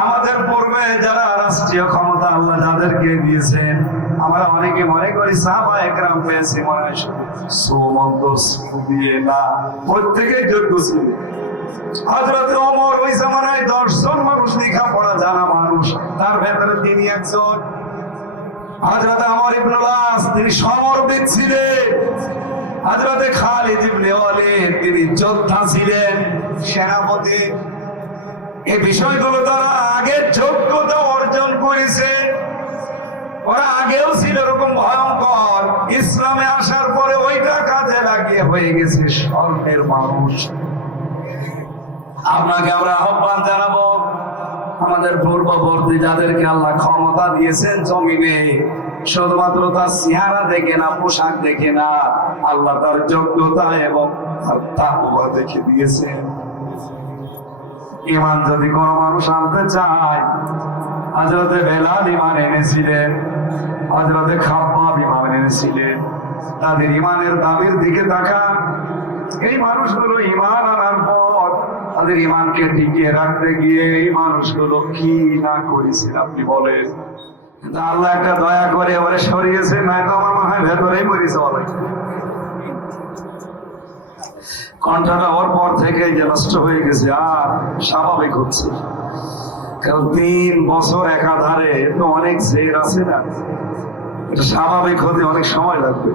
আমাদের পূর্বে যারা রাষ্ট্রীয় ক্ষমতা আল্লাহ যাদেরকে দিয়েছেন, আমরা অনেকে মনে করি সাহাবা একরাম পেয়েছি মনে হয় সুমন্ত দিয়ে না, প্রত্যেকেই যোগ্য ছিল। হযরত ওমর ওই জামানায় 10 জন মানুষ লেখাপড়া জানা মানুষ, তার ভেতরে তিনি একজন। হযরত আমর ইবনে আস তিনি সমরবিদ ছিলেন। হযরত খালিদ ইবনে ওয়ালিদ তিনি যোদ্ধা ছিলেন, সেনাপতি। এই বিষয়গুলো তারা আগে যোগ্যতা অর্জন করেছে। ওরা আগেও ছিল এরকম ভয়ঙ্কর, ইসলামে আসার পরে ওইটা কাজে লাগিয়ে হয়ে গেছে স্বর্ণের মানুষ। আপনাকে আমরা আহ্বান জানাবো, আমাদের পূর্ববর্তী যাদেরকে আল্লাহ ক্ষমতা দিয়েছেন জমিনে, শুধুমাত্র তার চেহারা দেখে না, পোশাক দেখে না, আল্লাহ তার যোগ্যতা এবং তাকওয়া দেখে দিয়েছেন। ঈমান যদি কোন মানুষ আনতে চায়, হযরতে বেলাল ঈমান এনেছিলেন, হযরতে খাব্বাব ঈমান এনেছিলেন। তাদের ঈমানের দাবির দিকে তাকান। এই মানুষগুলো ঈমান আনার পর তাদের ঈমানকে টিকিয়ে রাখতে গিয়ে এই মানুষগুলো কি না করেছিল আপনি বলেন। কিন্তু আল্লাহ একটা দয়া করে ওরে সরিয়েছে, নয়তো আমার মনে হয় ভেতরেই মরিছে বলে। কণ্ঠটা ওর পর থেকে যে নষ্ট হয়ে গেছে, আর স্বাভাবিক হচ্ছে। কারণ 3 বছর একাধারে তো অনেক জের আছে না, এটা স্বাভাবিক হতে অনেক সময় লাগবে।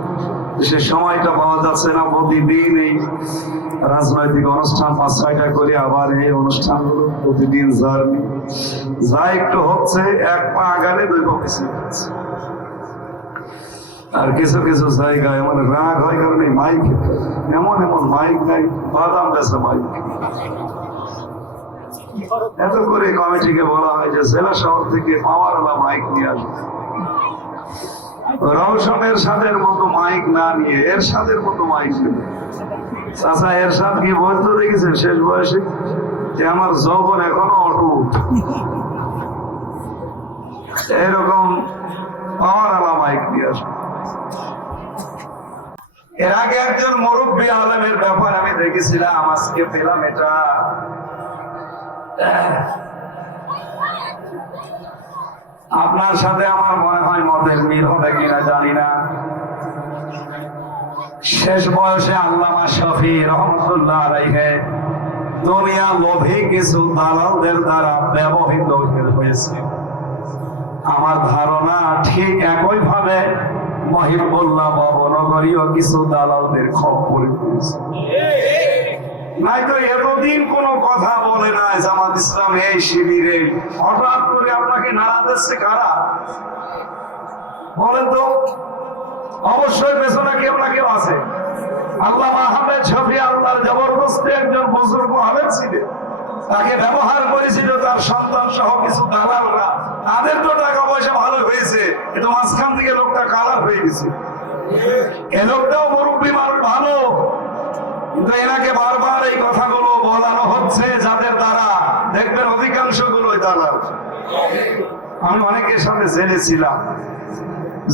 সে সময়টা পাওয়া যাচ্ছে না। প্রতিদিন এই রাজনৈতিক অনুষ্ঠান 5-6টা করে, আবার এই অনুষ্ঠানগুলো প্রতিদিন জার্নি যা একটু হচ্ছে, 1 পা আগালে 2 পা পিছিয়ে যাচ্ছে। আর কিছু কিছু জায়গায় এমন রাগ হয়, কারণ এই মাইক এমন এমন মাইক নাই, বাদাম বেচা মাইক। এত করে কমিটিকে বলা হয় যে জেলা শহর থেকে পাওয়ারওয়ালা মাইক নিয়ে আসবে। রওশনের সাদের মতো মাইক না নিয়ে এরশাদের মতো মাইক নেবে। চাচা এরশাদ কি বলতে দেখেছেন শেষ বয়সে যে আমার যৌবন এখনো অটুট, এরকম পাওয়ারওয়ালা মাইক নিয়ে আসবে। এর আগে একজন মুরব্বী আলেমের ব্যাপার আমি দেখেছিলাম, আজকে পেলাম এটা। আপনার সাথে আমার মনে হয় মতের মিল হবে কিনা জানি না। শেষ বয়সে আল্লামা শফি রহমতুল্লাহ আলাইহি দুনিয়া লোভী কিছু দালালদের দ্বারা ব্যবহৃত হয়েছে। আমার ধারণা ঠিক একই ভাবে মহিবুল্লাহ নগরীও কিছু দালালদের খপ্পরে পড়েছে। নাই তো এতদিন কোনো কথা বলে না জামাত ইসলাম এই শিবিরে, হঠাৎ করে আপনাকে নাড়া দিচ্ছে কারা বলেন তো? অবশ্যই পেছনে কেউ না কেউ আছে। আল্লামা আহমেদ শফি আল্লাহর জবরদস্তি একজন বুজুর্গ আলেম ছিলেন, তাকে ব্যবহার করেছিল তার সন্তান সহ কিছু দালালরা। তাদের তো টাকা পয়সা ভালো হয়েছে, কিন্তু মাঝখান থেকে লোকটা কালার হয়ে গেছে। এ লোকটাও মুরব্বী মানুষ ভালো, কিন্তু এনাকে বারবার এই কথাগুলো বলানো হচ্ছে যাদের দ্বারা দেখবেন অধিকাংশ গুলো দালাল। আমি অনেকের সাথে জেলে ছিলাম,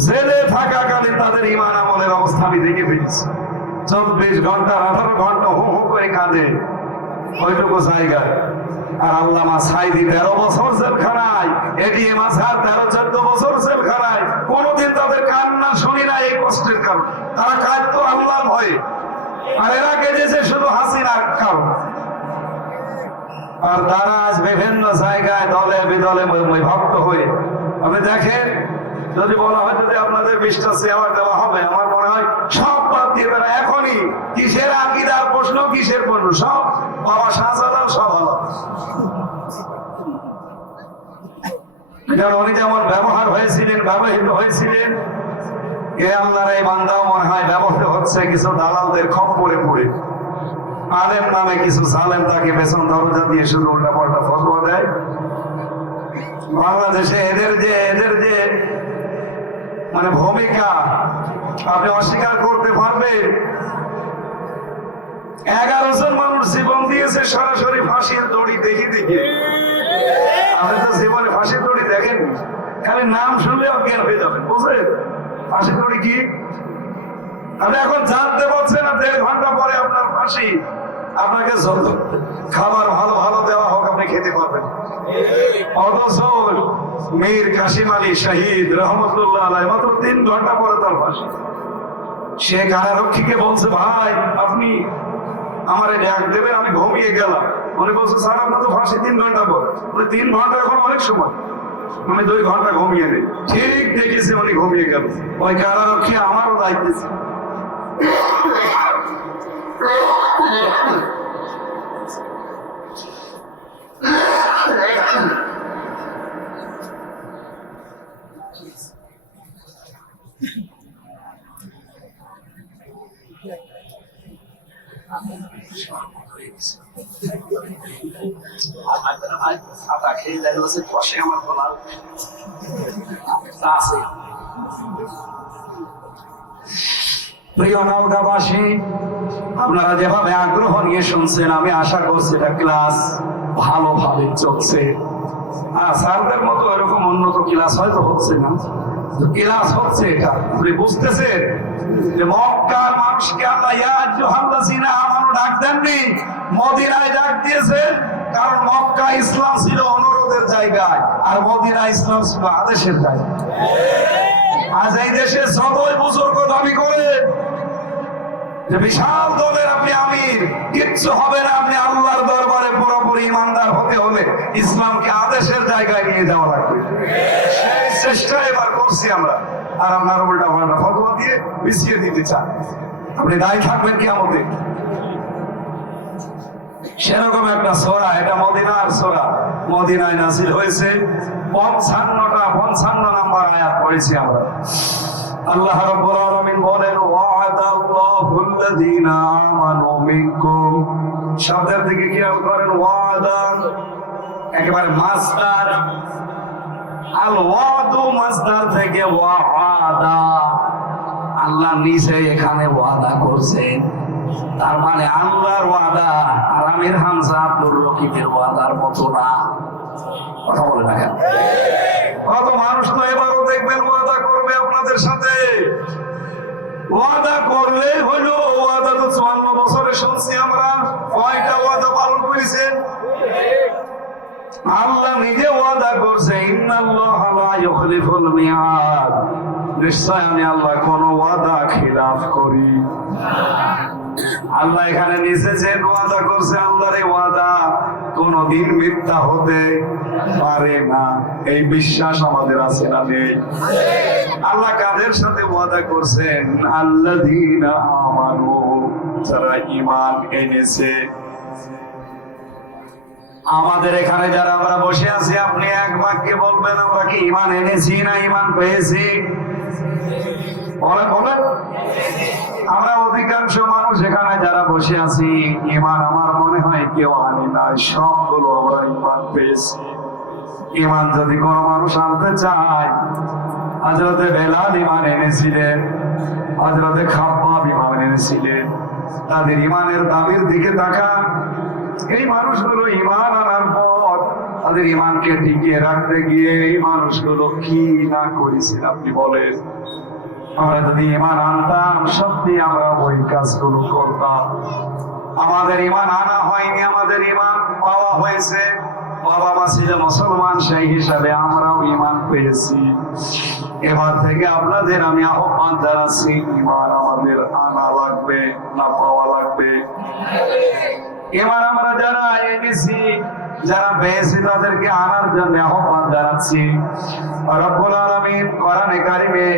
জেলে থাকাকালীন তাদের ঈমান আমলের অবস্থা আমি দেখে ফেলেছি। 24 ঘন্টা 18 ঘন্টা হু হু করে কাঁদে ওইটুকু জায়গায়। আর আল্লামা সাইদি 13 বছর জেলখানায়, এটিএম আজহার 13-14 বছর জেলখানায়। কোনোদিন তাদের কান্না শুনি না এই কষ্টের কারণ। তারা কাঁদতো আল্লাহর ভয়ে, আর এরা কেঁদেছে শুধু হাসিনার কারণ। আর তারা আজ বিভিন্ন জায়গায় দলে বিদলে ভক্ত হয়ে, আপনি দেখেন, যদি বলা হয় যদি আপনাদের 20টা চেয়ার দেওয়া হবে, আমার মনে হয় সব বাদ দিয়ে তারা এখনই কিসের আকীদার প্রশ্ন, কিসের প্রশ্ন, সব বাবা শাহজালাল সব হলো। কারণ উনি যেমন ব্যবহার হয়েছিলেন, ব্যবহৃত হয়েছিলেন, এ আল্লাহর এই বান্দাও মনে হয় ব্যবহৃত হচ্ছে কিছু দালালদের খপ্পরে পড়ে। আলেম নামে কিছু জালেম তাকে পেছন দরজা দিয়ে শুধু উল্টা পাল্টা ফতোয়া দেয়। বাংলাদেশে এদের যে মানে ভূমিকা আপনি অস্বীকার করতে পারবেন। 11 জন মানুষ জীবন দিয়েছে সরাসরি ফাঁসির দড়ি দেখে দেখে। আপনি তো জীবনে ফাঁসির দড়ি দেখেন, খালি নাম শুনলে অজ্ঞান হয়ে যাবেন, বুঝলেন ফাঁসির দড়ি কি? আপনি এখন জানতে পারছেন না 1.5 ঘন্টা পরে আপনার ফাঁসি। আপনাকে যত খাবার ভালো ভালো দেওয়া হোক আপনি খেতে পারবেন, অথচ মীর কাসিম আলী শহীদ রহমতুল্লাহ আলাইহি মাত্র 3 ঘন্টা পরে তার ফাঁসি। সে কারারক্ষীকে বলছে, ভাই আপনি আমারে ডাক দেবেন, আমি ঘুমিয়ে গেলাম। উনি বলছে, স্যার আপনার তো ফাঁসি 3 ঘন্টা পর। 3 ঘন্টা এখন অনেক সময়, আমি 2 ঘন্টা ঘুমিয়ে নেই। ঠিক দেখেছি উনি ঘুমিয়ে গেল। ওই কারারক্ষী আমারও দায়িত্ব ছিল। প্রিয় নওগাঁবাসী, আপনারা যেভাবে আগ্রহ নিয়ে শুনছেন, আমি আশা করছি এটা ক্লাস ভালোভাবে চলছে। স্যারদের মতো এরকম উন্নত ক্লাস হয়তো হচ্ছে না, ক্লাস হচ্ছে। এটা আপনি বুঝতেছেন যে মক্কার মানুষকে আল্লাহ ইয়া আইয়ুহাল্লাযীনা আমানু ডাক দেননি, মদিনায় ডাক দিয়েছেন। কারণ মক্কা ইসলাম ছিল অনুরোধের জায়গায়, আর মদিনা ইসলাম ছিল আদেশের জায়গায়। আজ এই দেশে যতই বুজুর্গ দাবি করে যে বিশাল দলের আপনি আমির, কিচ্ছু হবে না। আপনি আল্লাহর দরবারে পুরোপুরি ইমানদার হতে হলে ইসলামকে আদেশের জায়গায় নিয়ে যাওয়া লাগবে। সেই চেষ্টা এবার করছি আমরা। আর আপনার উল্টা পাল্টা ফতোয়া দিয়ে মিশিয়ে দিতে চান, আপনি দায়ী থাকবেন কিয়ামতে। সেরকম একটা সূরা, এটা মদিনার সূরা, মদিনায় নাযিল হয়েছে। 55 নাম্বার আয়াত পড়েছি আমরা। আল্লাহ রাব্বুল আলামিন বলেন, ওয়া'দাল্লাহুল্লাযীনা আমানু মিনকুম। শব্দের দিকে খেয়াল করেন, ওয়াদা একেবারে মাসদার। আল ওয়াদু মাসদার থেকে ওয়াদা, আল্লাহ নিজে এখানে ওয়াদা করছেন। তার মানে আল্লাহর ওয়াদা আর আমির হামজা আব্দুর রকিবের ওয়াদার মতো না। কথা বলে না কেন? কত মানুষ তো এবারও দেখবেন ওয়াদা করবে আপনাদের সাথে। ওয়াদা করলে হলো, ওয়াদা তো 54 বছরে শুনছি আমরা। কয়টা ওয়াদা পালন করেছেন? আল্লাহ নিজে ওয়াদা করছে, ইন্নাল্লাহা লা ইউখলিফুল মিআদ। নিশ্চয় আমি আল্লাহ কোন ওয়াদা খিলাফ করি। আল্লাহ এখানে নিজে যে ওয়াদা করছে, আল্লাহর এই ওয়াদা কোনদিন মিথ্যা হতে পারে না। এই বিশ্বাস আমাদের আছে না নেই? আল্লাহ কাদের সাথে ওয়াদা করছেন? আল্লাযীনা আমানু, যারা ঈমান এনেছে। আমাদের এখানে যারা আমরা বসে আছি, আপনি এক বাক্যে বলবেন আমরা কি ঈমান এনেছি না ঈমান পেয়েছি? বলেন। আমরা অধিকাংশ মানুষ এখানে যারা বসে আছি, ঈমান আমার মনে হয় কেউ আনি নাই, সবগুলো আমরা ঈমান পেয়েছি। ঈমান যদি কোনো মানুষ আনতে চায়, হযরতে বেলাল ঈমান এনেছিলেন, হযরতে খাব্বাব ঈমান এনেছিলেন। তাদের ঈমানের দাবির দিকে তাকান। এই মানুষগুলো ঈমান আনার পর তাদের ঈমানকে টিকিয়ে রাখতে গিয়ে এই মানুষগুলো কি না করেছিল আপনি বলেন? আমরা যদি ঈমান আনতাম, সত্যি আমরা ওই কাজগুলো করতাম। আমাদের ঈমান আনা হয়নি, আমাদের ঈমান পাওয়া হয়েছে। বাবা মা ছিল মুসলমান, সেই হিসাবে আমরাও ঈমান পেয়েছি। এবার থেকে আপনাদের আমি আহ্বান জানাচ্ছি, ঈমান আমাদের আনা লাগবে না পাওয়া লাগবে? ঈমান আমরা যারা এনেছি, যারা পেয়েছি, তাদেরকে আনার জন্য আহ্বান জানাচ্ছি। রব্বুল আলামিন কোরআনে কারিমে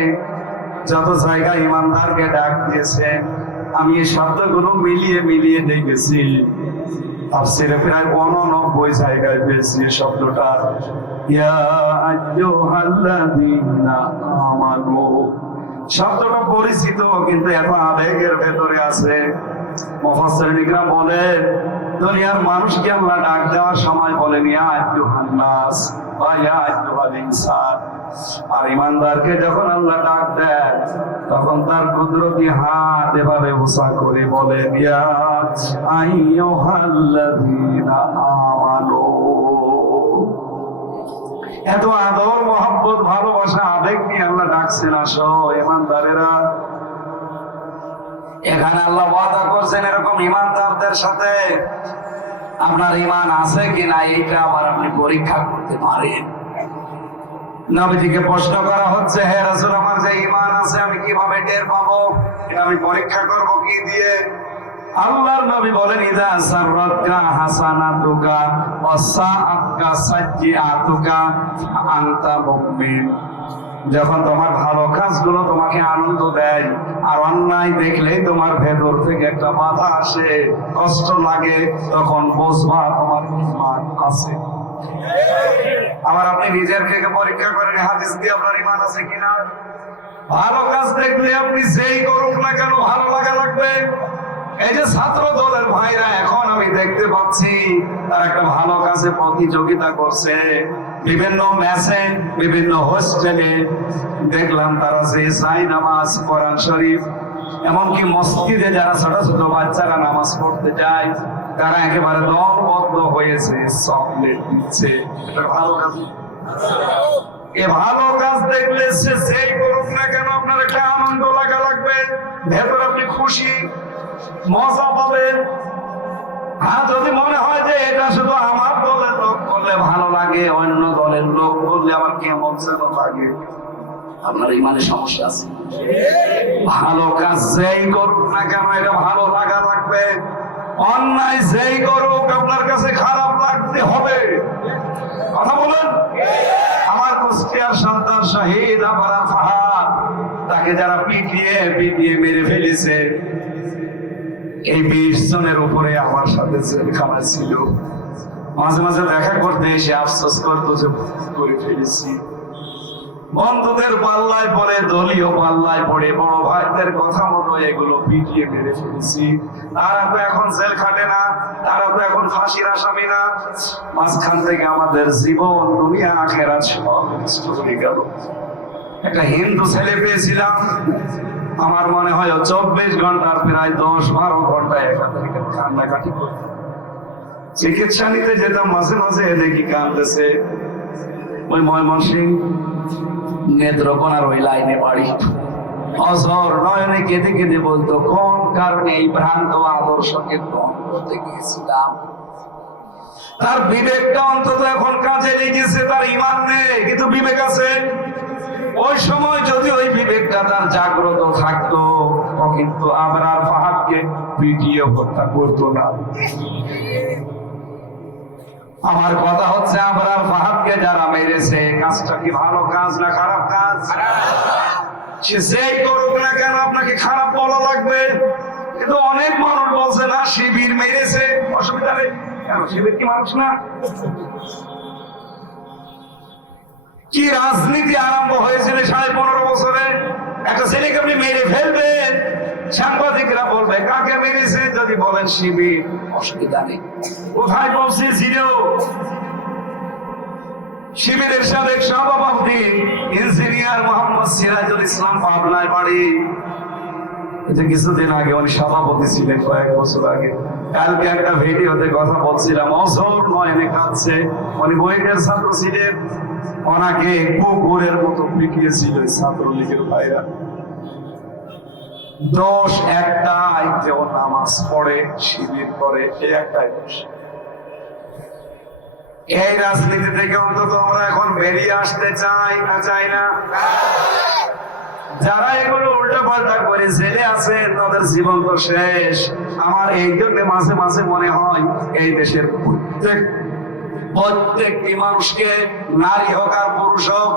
যত জায়গায় ঈমানদারকে ডাক দিয়েছেন, আমি এই শব্দগুলো মিলিয়ে দেখেছি। তাফসীরে প্রায় 89 জায়গায় পেয়েছি শব্দটা, ইয়া আইয়ুহাল্লাযীনা আমানু। শব্দটা পরিচিত, কিন্তু এত আবেগের ভেতরে আছে। মুফাসসিরিন ইকরাম বলেন, দুনিয়ার মানুষকে আল্লাহ ডাক দেওয়ার সময় বলেন ইয়া আইয়ুহান নাস ওয়া ইয়া আইয়ুহাল ইনসান। আর ঈমানদারকে যখন আল্লাহ ডাক দেন, তখন তার কুদরতি হাত এভাবে উঁচা করে বলেন, ইয়া আইয়ুহাল্লাযীনা আমানু। এত আদর, মহব্বত, ভালোবাসা, আবেগ নিয়ে আল্লাহ ডাকছেন, আসো ঈমানদারেরা। এখানে আল্লাহ ওয়াদা করছেন এরকম ইমানদারদের সাথে আপনার ঈমান আছে কিনা এইটা আবার আপনি পরীক্ষা করতে পারেন। নবীজিকে প্রশ্ন করা হচ্ছে, হে রাসূল, আমার যে ঈমান আছে আমি কিভাবে টের পাবো? এটা আমি পরীক্ষা করব কি দিয়ে? আল্লাহর নবী বলেন, ইযা সাররাতকা হাসানাতুকা ওয়া সাআতকা সাজ্জিআতুকা আনতা মুমিন। যখন তোমার ভালো কাজগুলো তোমাকে আনন্দ দেয় আর অন্যায় দেখলেই তোমার ভেতর থেকে একটা বাধা আসে, কষ্ট লাগে, তখন বুঝবা তোমার ঈমান আছে। আবার আপনি নিজের থেকে পরীক্ষা করেন হাদিস দিয়ে আপনার ঈমান আছে কিনা। ভালো কাজ দেখলে আপনি যেই করুক না কেন ভালো লাগা লাগবে। এই যে ছাত্র দলের ভাইরা এখন আমি দেখতে পাচ্ছি তারা একটা ভালো কাজে প্রতিযোগিতা করছে, বিভিন্ন ম্যাচে, বিভিন্ন হোস্টেলে দেখলাম তারা যে সাই নামাজ, কোরআন শরীফ, এমনকি মসজিদে যারা ছোট ছোট বাচ্চারা নামাজ পড়তে যায় তারা একেবারে দলবদ্ধ হয়েছে, চকলেট দিচ্ছে। এটা ভালো কাজ। এ ভালো কাজ দেখলে সে যেই করুক না কেন আপনার একটা আনন্দ লাগা লাগবে, ভেতরে আপনি খুশি মজা পাবেন। আর যদি মনে হয় যে এটা শুধু আমার দলের লোক করলে ভালো লাগে, অন্য দলের লোক করলে আমার কেমন যেন লাগে, আপনার ঈমানে সমস্যা আছে। ভালো কাজ যেই করুক না কেন এটা ভালো লাগা লাগবে, অন্যায় যেই করুক আপনার কাছে খারাপ লাগতে হবে। কথা বলেন। আমার কুষ্টিয়ার সন্তান শহীদ আবরার ফাহাদ, তাকে যারা পিটিয়ে মেরে ফেলেছে, এই 20 জনের উপরে আমার সাথে জেলখানা ছিল। মাঝে মাঝে দেখা করতে এসে আফসোস করতো যে করে ফেলেছি। বন্ধুদের পাল্লায় পড়ে, দলীয় পাল্লায় পড়ে, বড় ভাইদের কথা মতো এগুলো পিটিয়ে মেরে ফেলেছি। তারা তো এখন জেল খাটে না, তারা তো এখন ফাঁসির আসামি না। মাঝখান থেকে আমাদের জীবন, দুনিয়া, আখিরাত সব নষ্ট হয়ে গেল। একটা হিন্দু ছেলে পেয়েছিলাম, আমার মনে হয় 24 ঘন্টার প্রায় 10-12 ঘন্টা একাধারে কান্নাকাটি করত। চিকিৎসা নিতে যেতাম, মাঝে মাঝে দেখি কাঁদতেছে। ওই ময়মনসিংহ নেত্রকোনার ওই লাইনে বাড়ি। অঝর নয়নে কেঁদে কেঁদে বলতো, কোন কারণে এই ভ্রান্ত আদর্শকে গ্রহণ করতে গিয়েছিলাম। তার বিবেকটা অন্তত এখন কাজে লেগেছে, তার ঈমান নেই কিন্তু বিবেক আছে। ওই সময় যদি ওই বিবেকটা তার জাগ্রত থাকতো, ও কিন্তু আবরার ফাহাদকে পিটিয়ে হত্যা করতো না। আমার কথা হচ্ছে, আবরার ফাহাদকে যারা মেরেছে, কাজটা কি ভালো কাজ না খারাপ কাজ? সে যেই করুক না কেন আপনাকে খারাপ বলা লাগবে। কিন্তু অনেক মানুষ বলছে না, শিবির মেরেছে, অসুবিধা নেই। শিবির কি মানুষ না? কি রাজনীতি আরম্ভ হয়েছিল 15.5 বছরে। একটা ছেলেকে আপনি মেরে ফেলবেন, সাংবাদিকরা বলবে কাকে মেরেছে, যদি বলেন শিবির, অসুবিধা নেই। কোথায় পৌঁছেছিল? শিবিরের সাবেক সভাপতি ইঞ্জিনিয়ার মোহাম্মদ সিরাজুল ইসলাম পাবনায় বাড়ি। কিছুদিন আগে উনি সভাপতি ছিলেন, কয়েক বছর আগে। কালকে একটা ভিডিওতে কথা বলছিলাম, অঝর নয়নে কাঁদছে। উনি বইয়ের ছাত্র ছিলেন, ওনাকে কুকুরের মতো পিটিয়েছিল ছাত্রলীগের ভাইরা। দোষ একটাই, যে ও নামাজ পড়ে, শিবির করে, এই একটাই দোষ। এই রাজনীতি থেকে অন্তত আমরা এখন বেরিয়ে আসতে চাই না, চাই না? যারা এগুলো উল্টা পাল্টা করে জেলে আছেন, তাদের জীবন তো শেষ। আমার এই জন্য মাঝে মাঝে মনে হয় এই দেশের প্রত্যেকটি মানুষকে, নারী হোক আর পুরুষ হোক,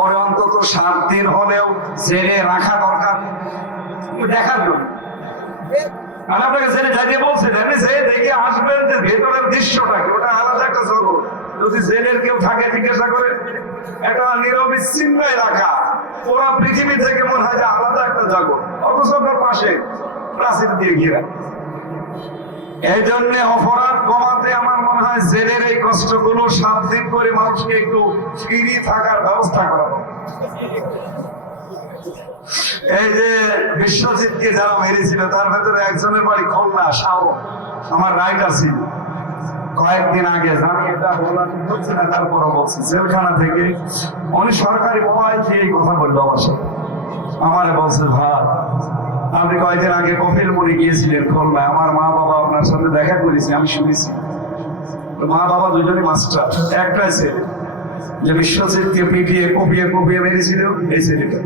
ওরে অন্তত 7 দিন হলেও জেলে রাখা দরকার, দেখার জন্য। আমি আপনাকে জেলে যাইতে বলছি, দেখে আসবেন যে ভেতরের দৃশ্যটা কি, ওটা আলাদা একটা জগৎ। যদি জেলের কেউ থাকে জিজ্ঞাসা করে, একটা নিরবিচ্ছিন্ন রাখা পুরো পৃথিবী থেকে মনে হয় যে আলাদা একটা জগৎ, অথচ ওর পাশে প্রাচীর দিয়ে ঘেরা। এই জন্য অপরাধ কমাতে আমার মনে হয় জেলের এই কষ্টগুলো 7 দিন করে মানুষকে একটু ফ্রি থাকার ব্যবস্থা করা হবে। এই যে বিশ্বজিৎকে যারা মেরেছিল, তার ভেতরে একজনের বাড়ি খুলনা, শাওন, আমার রাইটার ছিল। কয়েকদিন আগে জানি এটা বলা ঠিক হচ্ছে না, তারপরও বলছি, জেলখানা থেকে উনি সরকারি মোবাইল দিয়ে এই কথা বললো আমার সাথে। আমার বলছে, ভাই আপনি কয়েকদিন আগে কপিল মুড়ি গিয়েছিলেন খুলনায়, আমার মা বাবা আপনার সাথে দেখা করেছি, আমি শুনেছি। মা বাবা দুজনই মাস্টার, একটাই ছেলে যে বিশ্বজিৎকে পিটিয়ে কপিয়ে কপিয়ে মেরেছিল, এই ছেলেটা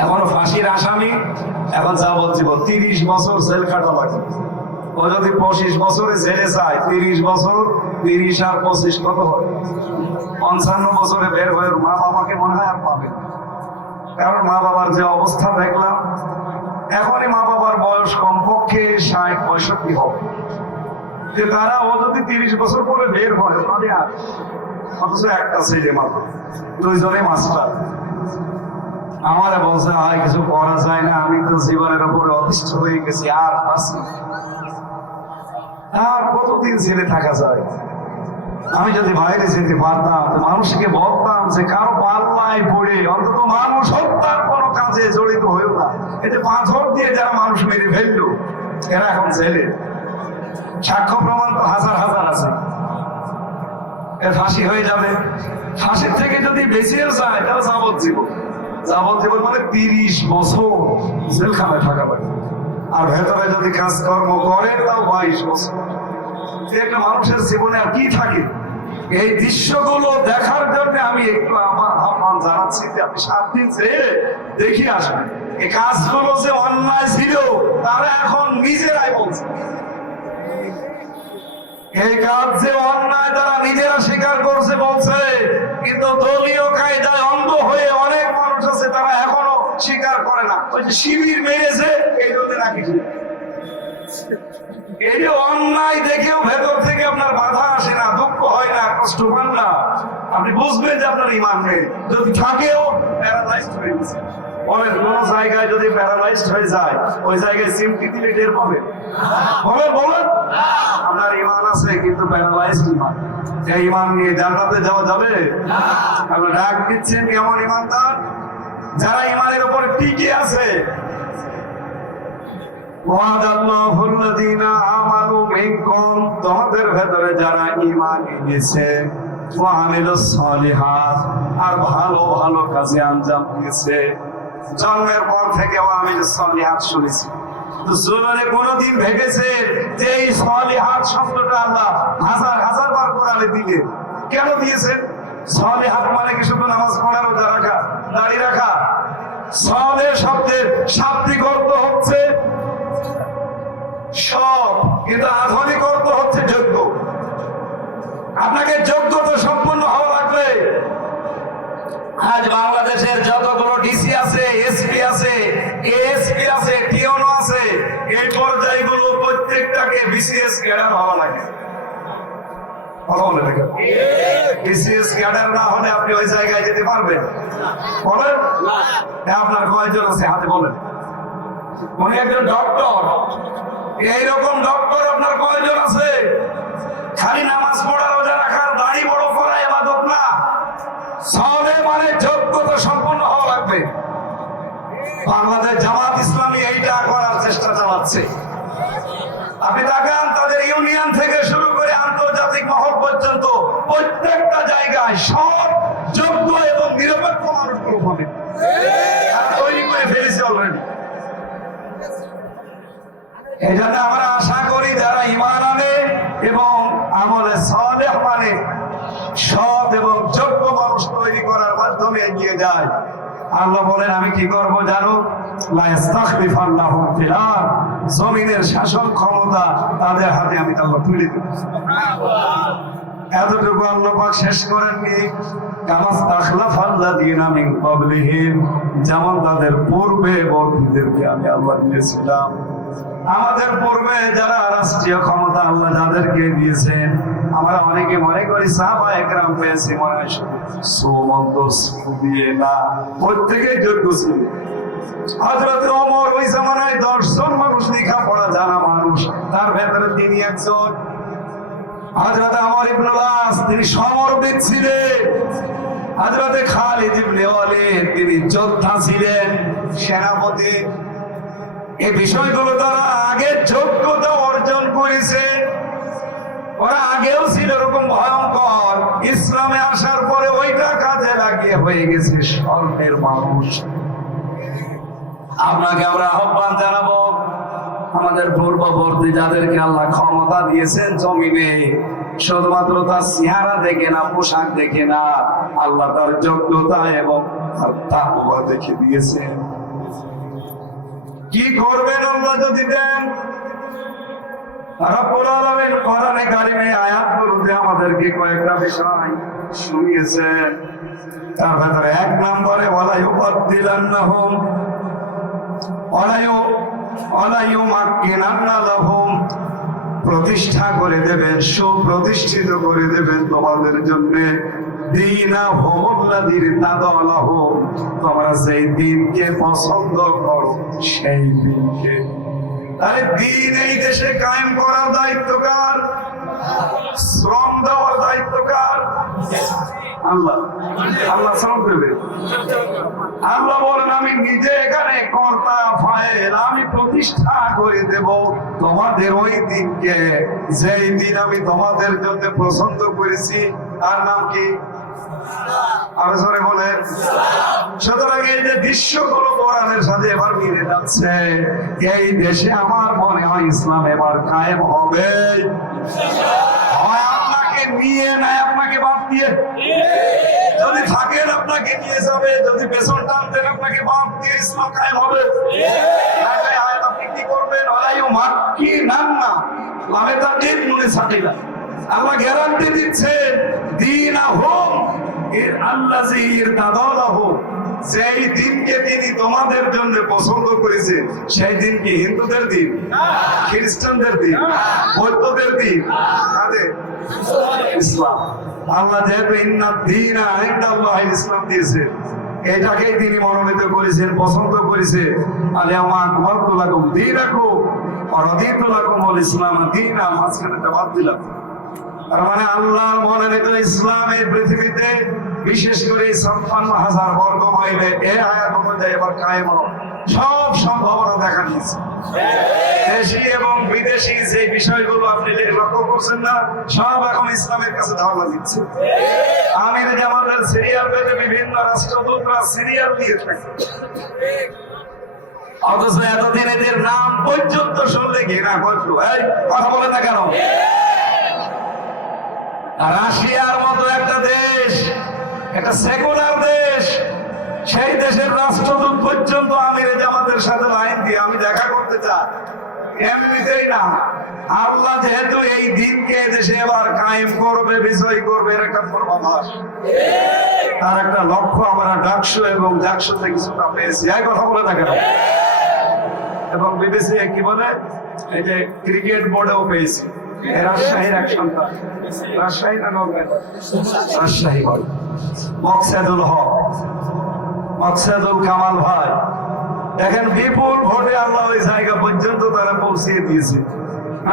এখনো ফাঁসির আসামি, এখন যাবজ্জীবন 30 বছর জেল কাটা লাগে। ও যদি 25 বছরে জেলে যায়, 30 বছর 30 আর 25 কত হয়? 55 বছরে বের হয়ে মা বাবাকে মনে হয় আর পাবে না। কারণ মা বাবার যে অবস্থা দেখলাম, এখনই মা বাবার বয়স কমপক্ষে 60-65 হবে, যে তারা ও যদি 30 বছর পরে বের হয়, তাহলে আর অথচ একটা ছেলে মাত্র, দুইজনে মাস্টার। আমারে বলছে হয় কিছু করা যায় না, আমি তো জীবনের উপরে অতিষ্ঠ হয়ে গেছি, আর পারছি না। আর কতদিন ছেলে থাকা যায়? আমি যদি বাইরে যেতে পারতাম, মানুষকে বলতাম যে কারো পাল্লায় পড়ে অন্তত মানুষ হত্যার কোনো কাজে জড়িত হইও না। এই যে পাথর দিয়ে যারা মানুষ মেরে ফেললো, এরা এখন জেলে। সাক্ষ্য প্রমাণ তো হাজার হাজার আছে। এর ফাঁসি হয়ে যাবে। ফাঁসির থেকে যদি বেঁচেও যায়, তাহলে যাবজ্জীবন। যাবজ্জীবন মানে 30 বছর জেলখানায় থাকা লাগে। আর ভেতরে যদি কাজকর্ম করে, তাও 22 বছর। একটা মানুষের জীবনে আর কি থাকে? এই দৃশ্যগুলো দেখার জন্য আমি একটু আমার আহ্বান জানাচ্ছি যে আপনি 7 দিন যেয়ে দেখি আসবেন। এই কাজগুলো যে অন্যায় ছিল, তারা এখন নিজেরাই বলছে। এই কাজ যে অন্যায় তারা নিজেরা স্বীকার করছে বলছে, কিন্তু দলীয় কায়দায় অন্ধ হয়ে অনেক মানুষ আছে, তারা এখনো স্বীকার করে না। ওই যে শিবির মেরেছে, এই জন্য রাখিছে। এই যে অন্যায় দেখেও ভেতর থেকে আপনার বাধা আসে না, দুঃখ হয় না, কষ্ট পান না, আপনি বুঝবেন যে আপনার ঈমান নেই। যদি থাকেও প্যারালাইজড হয়ে গেছে। বলেন, কোন জায়গায় যদি প্যারালাইজড হয়ে যায়, ওই জায়গায় সিমটি দিলে টের পাবে? বলেন বলেন, আপনার ঈমান আছে কিন্তু প্যারালাইজড ঈমান। এই ঈমান নিয়ে জান্নাতে যাওয়া যাবে? আপনি ডাক দিচ্ছেন কেমন ঈমানদার? যারা ঈমানের উপর টিকে আছে। তোমাদের ভেতরে যারা ঈমান এনেছে, আর ভালো ভালো কাজে আঞ্জাম দিয়েছে। জন্মের পর থেকে আমিলুস সালিহাত শুনেছি, জীবনে কোনদিন ভেবেছে যে এই সালিহাত শব্দটা আল্লাহ হাজার হাজার বার কোরআনে দিলে কেন দিয়েছেন? সালিহাত মানে কি শুধু নামাজ পড়া, রোজা রাখা, দাড়ি রাখা? সালেহ শব্দের শাব্দিক অর্থ হচ্ছে সব, কিন্তু আধুনিক অর্থ হচ্ছে যোগ্য। আপনাকে যোগ্যতা সম্পন্ন হওয়া লাগবে। আজ বাংলাদেশের যতগুলো ডিসি আছে, এসপি আছে, এএসপি আছে, টিওনো আছে, এই পর্যায়গুলো প্রত্যেকটাকে বিসিএস ক্যাডার হওয়া লাগে। কথা বলে দেখেন, বিসিএস ক্যাডার না হলে আপনি ওই জায়গায় যেতে পারবেন? বলেন, আপনার কয়জন আছে হাতে বলেন? উনি একজন ডক্টর। এইরকম ডক্টর আপনার কয়জন আছে? খালি নামাজ পড়া, রোজা রাখার, দাড়ি বড় করা ইবাদত না। সালেহ মানে যোগ্যতা সম্পন্ন হওয়া লাগবে। বাংলাদেশ জামাত ইসলামী এইটা করার চেষ্টা চালাচ্ছে। আপনি তাকান, তাদের ইউনিয়ন থেকে শুরু করে আন্তর্জাতিক মহল পর্যন্ত প্রত্যেকটা জায়গায় সব যোগ্য এবং নিরপেক্ষ মানুষগুলো পাবেন। তৈরি করে ফেলেছে অলরেডি। এই জন্য আমরা আশা করি যারা ঈমান আনে এবং আমলে সালেহ মানে সৎ এবং যোগ্য মানুষ তৈরি করার মাধ্যমে এগিয়ে যায়। আল্লাহ বলেন, আমি কি করবো জানো? লা ইস্তাখলিফান্নাহুম ফিল আরদ, জমিনের শাসন ক্ষমতা তাদের হাতে আমি আল্লাহ তুলে দেব। এতটুকু আল্লাহ পাক শেষ করেননি। কামাস্তাখলাফাল্লাযীনা মিন ক্বাবলিহিম, যেমন তাদের পূর্বে বর্তীদেরকে আমি আল্লাহ দিয়েছিলাম। আমাদের পূর্বে যারা রাষ্ট্রীয় ক্ষমতা আল্লাহ যাদেরকে দিয়েছেন, আমরা অনেকে মনে করি সাহাবায়ে কেরাম পেয়েছি, মনে হয় সুমন্ত দিয়ে না, প্রত্যেকেই যোগ্য ছিল। হযরত ওমর ওই জামানায় 10 জন মানুষ লেখাপড়া জানা মানুষ, তার ভেতরে তিনি একজন। হযরত আমর ইবনে আস তিনি সমরবিদ ছিলেন। হযরত খালিদ ইবনে ওয়ালিদ তিনি যোদ্ধা ছিলেন, সেনাপতি। এই বিষয়গুলো তারা আগে যোগ্যতা অর্জন করেছে। ওরা আগেও ছিল এরকম ভয়ঙ্কর, ইসলামে আসার পরে ওইটা কাজে লাগিয়ে হয়ে গেছে স্বর্ণের মানুষ। আপনাকে আমরা আহ্বান জানাবো, আমাদের পূর্ববর্তী যাদেরকে আল্লাহ ক্ষমতা দিয়েছেন জমিনে, শুধুমাত্র তার চেহারা দেখে না, পোশাক দেখে না, আল্লাহ তার যোগ্যতা এবং তার তাকওয়া দেখে দিয়েছেন। কি করবেন আল্লাহ যদি দেন? রব্বুল আলামিন কোরআনে কারিমে আয়াতগুলোতে আমাদেরকে কয়েকটা বিষয় শুনিয়েছেন। তার ভেতরে এক নম্বরে ওয়ালা ইউবাদদিলান্নাহুম ওয়ালা ইউমাক্কিনান্না লাহুম, প্রতিষ্ঠা করে দেবেন, সুপ্রতিষ্ঠিত করে দেবেন তোমাদের জন্য দীনাহুমুল্লাযী ইরতাদালাহুম, তোমরা যেই দ্বীনকে পছন্দ করো সেই দ্বীনকে। আরে দ্বীন এই দেশে কায়েম করার দায়িত্ব কার? শ্রম দেওয়ার দায়িত্ব কার? আল্লাহ। আল্লাহ শ্রম দেবে। আল্লাহ বলেন আমি নিজে এখানে কর্তা ফাইল, আমি প্রতিষ্ঠা করে দেব তোমাদের ওই দিনকে, যেই দিন আমি তোমাদের জন্য পছন্দ করেছি। তার নাম কি? আরো জোরে বলেন। সুতরাং এই যে দৃশ্যগুলো কোরআনের সাথে এবার মিলে যাচ্ছে, এই দেশে আমার মনে হয় ইসলাম এবার কায়েম হবে। হয় আপনাকে নিয়ে নেয়, আপনাকে বাদ দিয়ে, যদি থাকেন আপনাকে নিয়ে যাবে, যদি পেছন টানতেন আপনাকে বাদ দিয়ে ইসলাম কায়েম হবে। আপনি কি করবেন? আল্লাহ গ্যারান্টি দিচ্ছেন দীনাহুম আল্লাযী ইরতাদালাহুম, যেই দিনকে তিনি তোমাদের জন্য পছন্দ করেছেন সেই দিন কি হিন্দুদের দিন, খ্রিস্টানদের দিন, বৌদ্ধদের দিন? কাদের? ইসলাম। আল্লাহ যেহেতু ইন্নাদ-দীনা ইনদাল্লাহিল ইসলাম দিয়েছেন, এটাকেই তিনি মনোনীত করেছেন, পছন্দ করেছেন। আল-ইয়াওমা আকমালতু লাকুম দীনাকুম ওয়া রাদিতু লাকুমুল ইসলাম দীনা, মাঝখানে বাদ দিলাম। তার মানে আল্লাহর মনোনীত ইসলাম এই পৃথিবীতে, বিশেষ করে 56,000 বর্গ মাইলে এই আয়াত অনুযায়ী এবার কায়েম সব সম্ভাবনা দেখা দিয়েছে। দেশি এবং বিদেশি যে বিষয়গুলো আপনি লক্ষ্য করছেন না, সব এখন ইসলামের কাছে ধারণা দিচ্ছে। আমির জামাতের সিরিয়াল পেতে বিভিন্ন রাষ্ট্রদূতরা সিরিয়াল দিয়ে থাকে, অথচ এতদিন এদের নাম পর্যন্ত শুনলে ঘৃণা করতো। এই কথা বলে না কেন? রাশিয়ার মতো একটা দেশ, একটা সেকুলার দেশ, সেই দেশের রাষ্ট্রদূত পর্যন্ত আমির জামাতের সাথে লাইন দিয়ে আমি দেখা করতে চাই। এমনিতেই না, আল্লাহ যেহেতু এই দিনকে দেশে এবার কায়েম করবে, বিজয় করবে, এর একটা পূর্বাভাস, তার একটা লক্ষ্য আমরা ডাকসু এবং জাকসুতে কিছুটা পেয়েছি। এই কথা বলে না কেন? এবং বিদেশে কি বলে, এই যে ক্রিকেট বোর্ডেও পেয়েছি। রাজশাহীর এক সন্তান, রাজশাহী না নওগাঁ, রাজশাহী বলে মকসেদুল হক, মকসেদুল কামাল ভাই, দেখেন বিপুল ভোটে আল্লাহ ওই জায়গা পর্যন্ত তারা পৌঁছিয়ে দিয়েছে।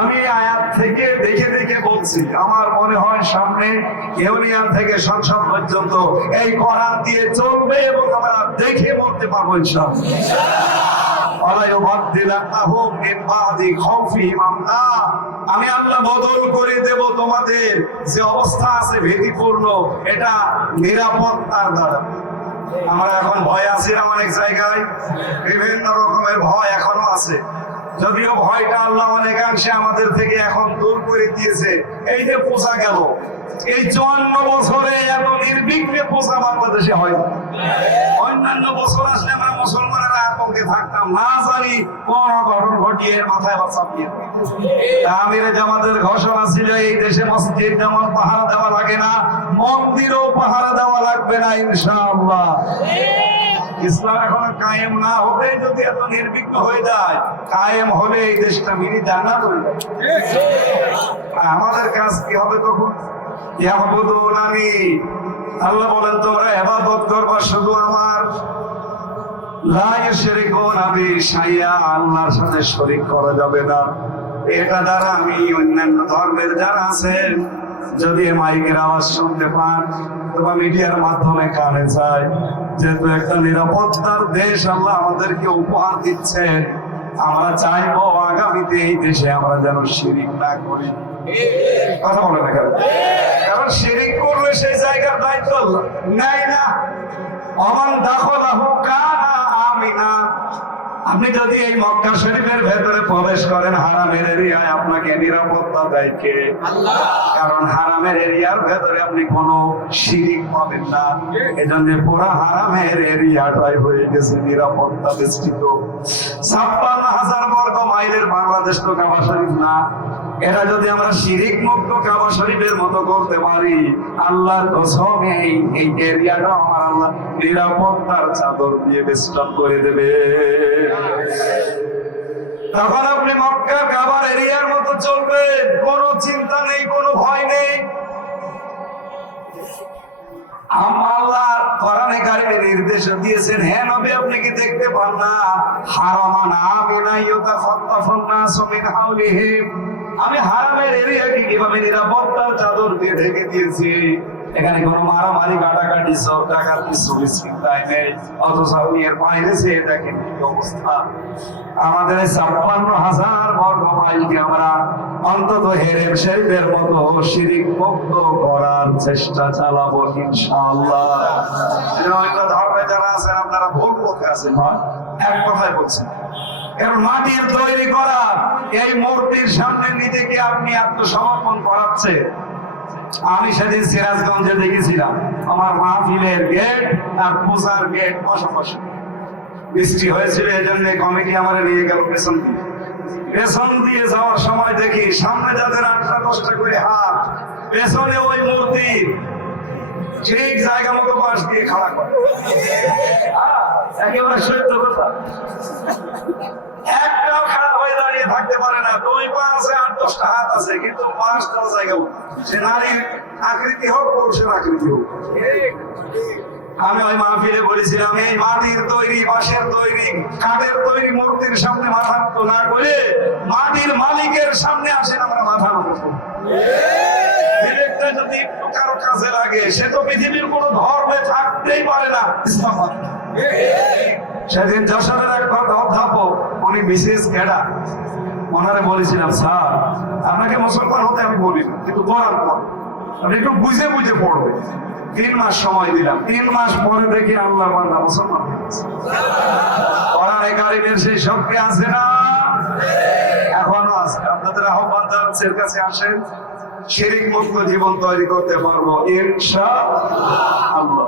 আমি আয়াত থেকে দেখে দেখে বলছি, আমার মনে হয় সামনে ইউনিয়ন থেকে সংসদ পর্যন্ত এই কোরআন দিয়ে চলবে এবং আমরা দেখে বলতে পারবো ইনশাআল্লাহ। আমি আল্লাহ বদল করে দেব তোমাদের যে অবস্থা আছে ভীতিপূর্ণ, এটা নিরাপত্তার দ্বারা। আমরা এখন ভয় আছি না অনেক জায়গায়, বিভিন্ন রকমের ভয় এখনো আছে, যদিও ভয়টা আল্লাহ অনেকাংশে আমাদের থেকে এখন দূর করে দিয়েছে। এই যে পূজা গেল, এই 54 বছরে এত নির্বিঘ্নে পূজা বাংলাদেশে হয় না। অন্যান্য বছর আসলে আমরা মুসলমানেরা আতঙ্কে থাকতাম, না জানি কোন অঘটন ঘটিয়ে মাথায় বাচ্চা দিয়ে। আমির জামাতের ঘোষণা ছিল এই দেশে মসজিদ যেমন পাহারা দেওয়া লাগে না, মন্দিরও পাহারা দেওয়া লাগবে না ইনশাআল্লাহ। ইসলাম এখন কায়েম না হলে, যদি এত নির্বিঘ্ন হয়ে যায়, কায়েম হলে এই দেশটা মিনি জান্নাত হয়ে যাবে। আমাদের কাজ কি হবে তখন? ইয়াবুদুনানি, আল্লাহ বলেন তোমরা ইবাদত করবা শুধু আমার, লা ইউশরিকুনা বি শাইআ, আল্লাহর সাথে শরীক করা যাবে না। এটা দ্বারা আমি অন্যান্য ধর্মের যারা আছেন, যদি মাইকের আওয়াজ শুনতে পান অথবা মিডিয়ার মাধ্যমে কানে যায়, যেহেতু একটা নিরাপত্তার দেশ আল্লাহ আমাদেরকে উপহার দিচ্ছে, আমরা চাইবো আগামীতে এই দেশে আমরা যেন শিরিক না করি। কথা বলে না কেন? কারণ শিরিক করলে সেই জায়গার দায়িত্ব নেয় না। অমান দাখলাহু কানা আমিনা, আপনি যদি এই মক্কা শরীফের ভেতরে প্রবেশ করেন হারামের এরিয়ায়, আপনাকে নিরাপত্তা দেয় কে? কারণ হারামের এরিয়ার ভেতরে আপনি কোনো শিরিক পাবেন না। এজন্য পুরো হারামের এরিয়াটাই হয়ে গেছে নিরাপত্তা বেষ্টিত। 56,000 বর্গ মাইলের বাংলাদেশ তো কাবা শরীফ না। এটা যদি আমরা শিরিক মুক্ত কাবা শরীফের মতো করতে পারি, আল্লাহর কসম এই এরিয়াটা আমার আল্লাহ নিরাপত্তার চাদর দিয়ে বেষ্টন করে দেবে। তখন আপনি মক্কা কাবার এরিয়ার মতো চলবেন, কোনো চিন্তা নেই, কোনো ভয় নেই। আল্লাহ কোরআনে কারিমে নির্দেশ দিয়েছেন, হে নবী আপনি কি দেখতে পান না হারামান আমিনা ইউতাখাত্তাফুন নাসু মিন হাওলিহিম, আমি হারামের এরিয়াকে কিভাবে নিরাপত্তার চাদর দিয়ে ঢেকে দিয়েছি। এখানে কোনো মারামারি কাটাকাটি সব ডাকাতি চুরি চিন্তায় নেই। অথচ আপনি এর বাইরে চেয়ে দেখেন কি অবস্থা। আমাদের 56,000 বর্গ মাইলকে আমরা অন্তত হেরেম শরীফের মতো শিরিক মুক্ত করার চেষ্টা চালাবো ইনশাআল্লাহ। অন্য ধর্মে যারা আছেন আপনারা ভুল পথে আছেন, এক কথায় বলছেন। কারণ মাটির তৈরি করা এই মূর্তির সামনে নিজেকে আপনি আত্মসমর্পণ করাচ্ছে। আমি সেদিন সিরাজগঞ্জে দেখেছিলাম, আমার মাহফিলের গেট আর পূজার গেট পাশাপাশি। বৃষ্টি হয়েছিল, এই জন্য কমিটি আমার নিয়ে গেল পেছন দিয়ে যাওয়ার সময় দেখি সামনে যাদের 8টা-10টা করে হাত, পেছনে ওই মূর্তি ঠিক জায়গা মতো পাশ দিয়ে খাড়া করে। একেবারে সত্য কথা, একটাও খারাপ হয়ে দাঁড়িয়ে থাকতে পারে না। 2 পা আছে, 8-10টা হাত আছে, কিন্তু 5টা জায়গা সে নারীর আকৃতি হোক, পুরুষের আকৃতি হোক। আমি ওই মাহফিলে বলেছিলাম, এই মাটির তৈরি, বাঁশের তৈরি, কাঠের তৈরি মূর্তির সামনে মাথা নত না করে মাটির মালিকের সামনে আসেন আমরা মাথা নত। বিবেকটা যদি একটু কারো কাছে লাগে, সে তো পৃথিবীর কোন ধর্মে থাকতেই পারে না। সেদিন যশোরের এক অধ্যাপক, উনি বিশেষ গেডা, ওনারে বলেছিলাম, স্যার আপনাকে মুসলমান হতে আমি বলি না, কিন্তু কোরআন পড়ো, আপনি একটু বুঝে বুঝে পড়বে। 3 মাস সময় দিলাম, 3 মাস পরে দেখি আল্লাহ বান্দা মুসলমান হয়েছে। কোরআনে কারিমের সেই শক্তি আছে না? এখনো আছে। আপনাদের আহ্বান জানাচ্ছি, এর কাছে আসেন, শিরিক মুক্ত জীবন তৈরি করতে পারবো ইনশাআল্লাহ।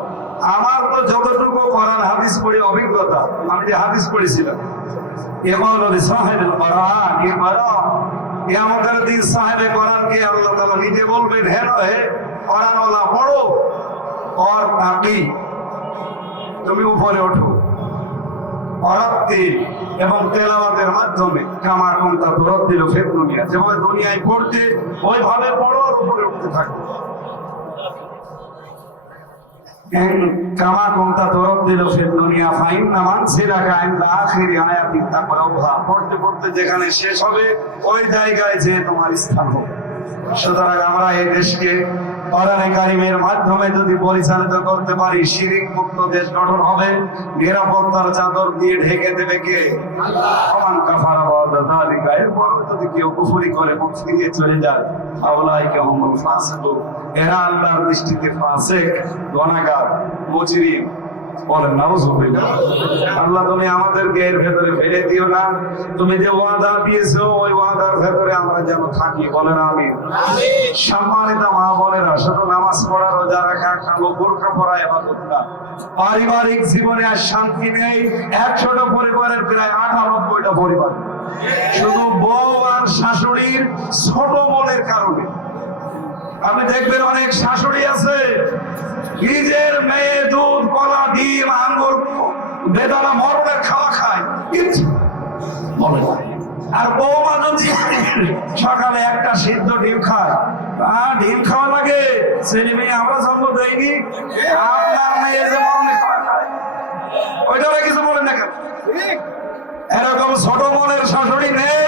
আমার তো যতটুকু কোরআন হাদিস পড়ে অভিজ্ঞতা, আমি যে হাদিস পড়েছিলাম, ইমানুল সাহেবুল কোরআন ইকরা, কিয়ামতের দিন সাহেবে কোরআনকে আল্লাহ তাআলা নিজে বলবেন, হে কোরআনওয়ালা পড়ো, और বাকি তুমি উপরে ওঠো, অরাত্তিল এবং তেলাওয়াতের মাধ্যমে কামা কুনতা তুরাদ্দিলু ফিদ দুনিয়া, যেভাবে দুনিয়ায় পড়তে ওইভাবে পড়ো আর উপরে উঠতে থাকো। কামা কুনতা তুরাদ্দিলু ফিদ দুনিয়া ফাইন্না মানসিলাকা ইনদা আখিরি আয়াতিন তাকরাউহা, পড়তে পড়তে যেখানে শেষ হবে ওই জায়গায় যে তোমার স্থান হবে। সুতরাং আমরা এই দেশকে কোরআনে কারিমের মাধ্যমে যদি পরিচালিত করতে পারি, শিরিক মুক্ত দেশ গঠন হবে। নিরাপত্তার চাদর দিয়ে ঢেকে দেবে কে? আল্লাহ। ওমান কাফারা ওয়া যালিকা, এরপর যদি কেউ কুফরি করে মুখ ফিরিয়ে চলে যায়, আউলাইকা হুমুল ফাসিকুন, এরা আল্লাহর দৃষ্টিতে ফাসিক, গুনাহগার, মুজরিম। বলেন নাউযুবিল্লাহ। আল্লাহ তুমি আমাদেরকে এর ভেতরে ফেলে দিও না। তুমি যে ওয়াদা দিয়েছো ওই ওয়াদার ভেতরে আমরা যেন থাকি। বলেন আমিন। সম্মানিত মা বোনেরা, শুধু নামাজ পড়া, রোজা রাখা, কালো বোরকা পরা ইবাদত না, পারিবারিক জীবনে আর শান্তি নেই। 100টা পরিবারের প্রায় 98টা পরিবার শুধু বউ আর শাশুড়ির ছোট মনের কারণে। আপনি দেখবেন অনেক শাশুড়ি আছে নিজের মেয়ে দুধ, কলা, ডিম, আঙ্গুর, বেদানা, মরণের খাওয়া খায়, আর বৌমা যদি সকালে একটা সিদ্ধ ডিম খায়, ডিম খাওয়া লাগে, ছেলে মেয়ে আমরা জন্ম দেয়নি, আপনার মেয়ে যে মরণের খাওয়া খায়, ওইটা কিছু বলেন না কেন? এরকম ছোট মনের শাশুড়ি নেই?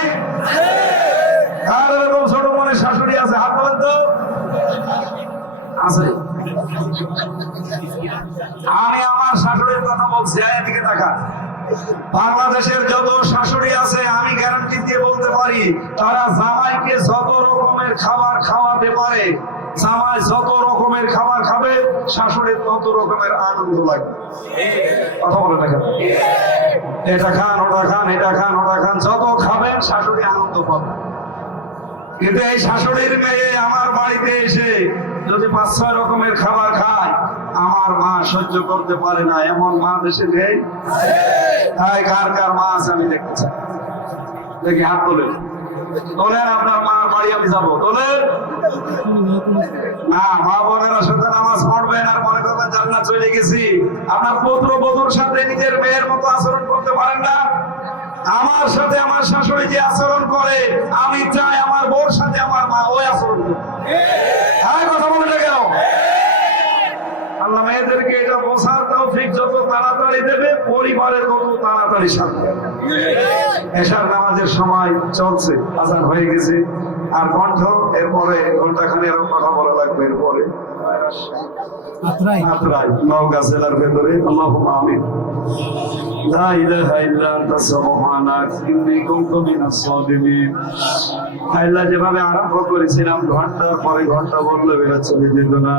আর এরকম ছোট মনের শাশুড়ি আছে? হাত বলেন তো। আছে। আমি আমার শাশুড়ির কথা বলছি, এদিকে তাকান। বাংলাদেশের যত শাশুড়ি আছে আমি গ্যারান্টি দিয়ে বলতে পারি, তারা জামাইকে যত রকমের খাবার খাওয়াতে পারে জামাই যত রকমের খাবার খাবে, শাশুড়ির তত রকমের আনন্দ লাগবে। কথা বলে দেখেন, এটা খান ওটা খান, এটা খান ওটা খান, যত খাবেন শাশুড়ি আনন্দ পাবে। কিন্তু এই শাশুড়ির মেয়ে আমার বাড়িতে এসে যদি 5-6 রকমের খাবার খায়, আমার মা সহ্য করতে পারে না। এমন মা দেশে নেই? তাই কার কার মা আছে আমি দেখতে চাই, দেখি হাত তোলেন। তোলেন, আপনার মার বাড়ি আমি যাবো, তোলেন। না, মা বোনেরা সাথে নামাজ পড়বেন আর মনে করবেন জান্নাত চলে গেছি। আপনার পুত্র বধূর সাথে নিজের মেয়ের মতো আচরণ করতে পারেন না? আমার সাথে আমার শাশুড়ি যে আচরণ করে, আমি চাই আমার বউর সাথে আমার মা ওই আচরণ করে। হ্যাঁ, কথা বলে না কেন? আল্লাহ মেয়েদেরকে এটা বোঝার তৌফিক যত তাড়াতাড়ি দেবে, পরিবারে তত তাড়াতাড়ি শান্তি হবে। এশার নামাজের সময় চলছে, আজান হয়ে গেছে, আর কণ্ঠ এরপরে ঘন্টাখানি আরো কথা বলা লাগবে। এরপরে নওগাঁ জেলার ভেতরে আল্লাহুম্মা আমিন। লা ইলাহা ইল্লা আনতা সুবহানাক ইন্নী কুনতু মিনাস সালিমিন। আল্লাহ যেভাবে আরম্ভ করেছিলাম, ঘন্টার পরে ঘন্টা বদলে বেড়ে চলে যেত না।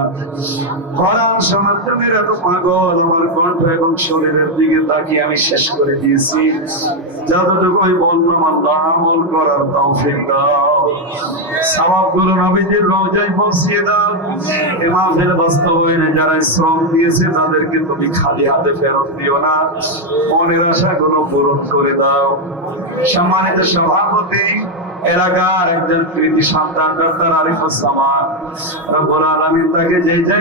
কোরআন শোনার জন্য এত পাগল, আমার কণ্ঠ এবং শরীরের দিকে তাকিয়ে আমি শেষ করে দিয়েছি। যতটুকু বললাম আল্লাহ আমল করার তৌফিক দাও। সওয়াবগুলো নবীজির রওজায় পৌঁছিয়ে দাও। এই মাহফিল বাস্তবায়নে যারা শ্রম দিয়েছে তাদেরকে তুমি খালি হাতে ফেরত দিও না, মনের আশাগুলো পূরণ করে দাও। সম্মানিত সভাপতি, এলাকার একজন কৃতি সন্তান ডক্টর আরিফুজ্জামান, রব্বুল আলামিন তাকে যে